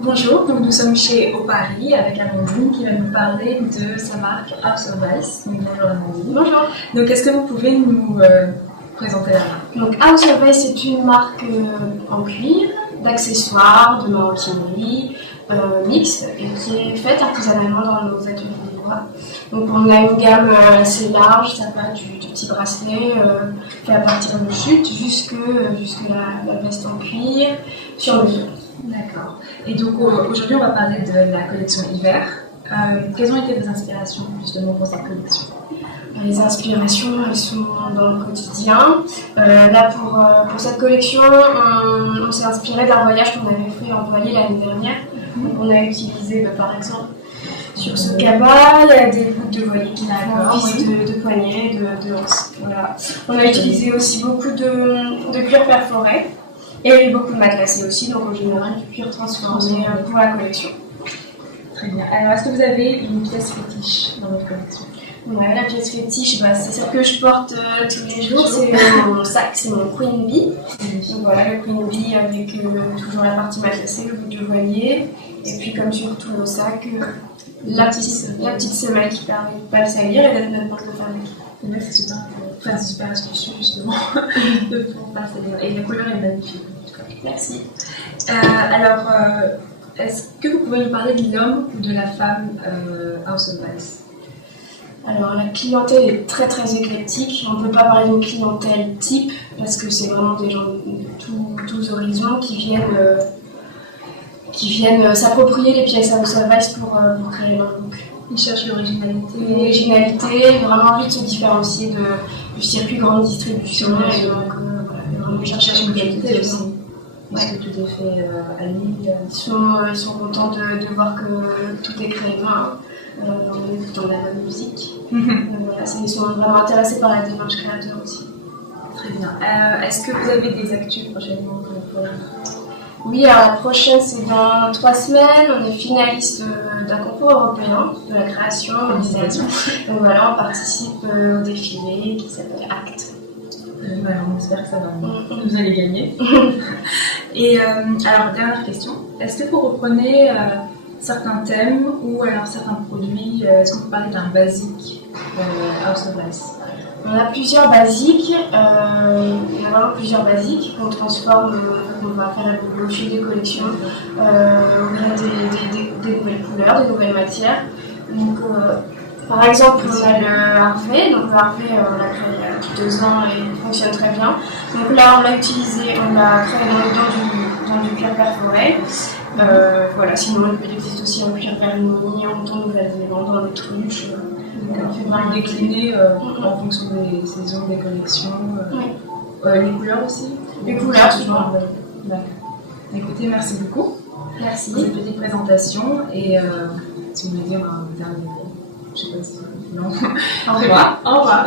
Bonjour, donc nous sommes chez Opari avec Amandine qui va nous parler de sa marque House of Vice. Donc, bonjour Amandine. Bonjour. Donc est-ce que vous pouvez nous présenter la marque? Donc House of Vice est une marque en cuir, d'accessoires, de maroquinerie, mixte et qui est faite artisanalement dans nos ateliers lillois. Donc on a une gamme assez large, ça va du petit bracelet fait à partir de chute jusque la veste en cuir sur mesure. D'accord. Et donc aujourd'hui on va parler de la collection hiver. Quelles ont été vos inspirations justement pour cette collection? Les inspirations, elles sont dans le quotidien. Là, pour cette collection, on s'est inspiré d'un voyage qu'on avait fait en voilier l'année dernière. Donc, on a utilisé, par exemple, sur ce cabas, il y a des bouts de voilier qui font office de poignet, de hanse. Voilà. On a utilisé aussi beaucoup de cuir perforé et beaucoup de matelassé aussi, donc en général du cuir transformé pour la collection. Très bien. Alors, est-ce que vous avez une pièce fétiche dans votre collection? Ouais, la pièce fétiche, c'est celle que je porte tous les jours, c'est mon sac, c'est mon Queen Bee. Donc voilà, le Queen Bee avec toujours la partie matelassée, le bout de voilier, et puis comme sur tous nos sacs, la petite semelle qui permet de ne pas le salir et d'être notre porte-fabrique. Ouais, c'est super astucieux justement de pouvoir pas salir. Et la couleur est magnifique en tout cas. Merci. Est-ce que vous pouvez nous parler de l'homme ou de la femme House of Vice? Alors la clientèle est très très éclectique, on ne peut pas parler d'une clientèle type parce que c'est vraiment des gens de tous horizons qui viennent s'approprier les pièces House of Vice pour créer leur look. Ils cherchent l'originalité. L'originalité, vraiment envie de se différencier du circuit grande distribution. Et donc vraiment chercher une qualité aussi. Parce que tout est fait à Lille. Ils sont contents de voir que tout est créé main. En écoutant de la bonne musique. Voilà, ils sont vraiment intéressés par la démarche créateur aussi. Très bien. Est-ce que vous avez des actus prochainement pour Oui, alors la prochaine c'est dans 3 semaines. On est finaliste d'un concours européen de la création. Donc voilà, on participe au défilé qui s'appelle ACT. On espère que ça va. Vous allez gagner. Et alors, dernière question. Est-ce que vous reprenez certains thèmes ou alors certains produits? Est-ce qu'on peut parler d'un basique House of Vice? On a plusieurs basiques, il y a vraiment plusieurs basiques qu'on transforme, qu'on va faire évoluer au fil des collections, au gré des nouvelles couleurs, des nouvelles matières. Donc, par exemple, on a le Harvey, donc le Harvey on l'a créé il y a 2 ans et il fonctionne très bien. Donc là on l'a utilisé, on l'a créé dans du cuir perforé. Voilà, sinon il existe aussi en cuir vermillon, en ton nouvel élément, dans les truches. On fait vraiment décliner en fonction des saisons, des collections. Les couleurs aussi? Les couleurs, souvent. D'accord. Écoutez, merci beaucoup. Merci. Pour cette petite présentation. Et si vous voulez dire un dernier mot, je ne sais pas si. Non. Au revoir. Au revoir.